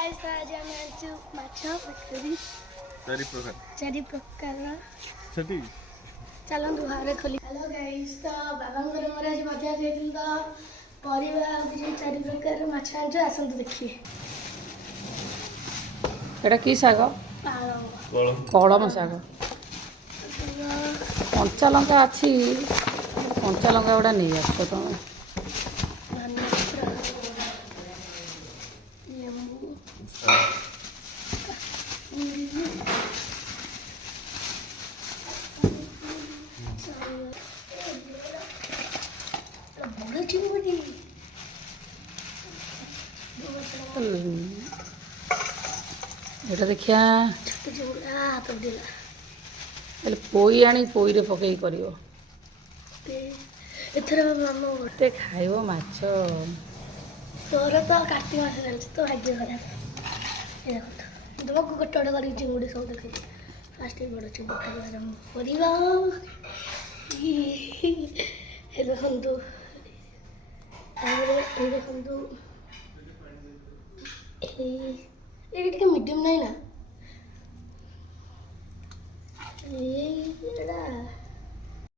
Guys आज हम आजु माछ पकड़ी चारि प्रकार सेठी चलंतु बाहर खोली। हेलो गाइस तो बाबा मोर आज मजा जाइतिल तो परिवा किसी चारि प्रकार माछ आजु आसंतु देखिए। एटा की साग कलम साग कंचा लंका अच्छी कंचा लंका गुड़ा नहीं आस तुम एटा देखिया पोई आनी पोई रे पकई करियो एथर मामा ते खाइबो माछ तोर तो कार्तिक मास चलछि तो भाग्य खराब ए देखो तुमको गोटे गोटे कर चिंगुड़ी सब देखे फास्ट बड़ चिंगुड़ी आरंभ करवा हे देखंतु ए देखंतु ये मीडियम नहीं ना एड़ा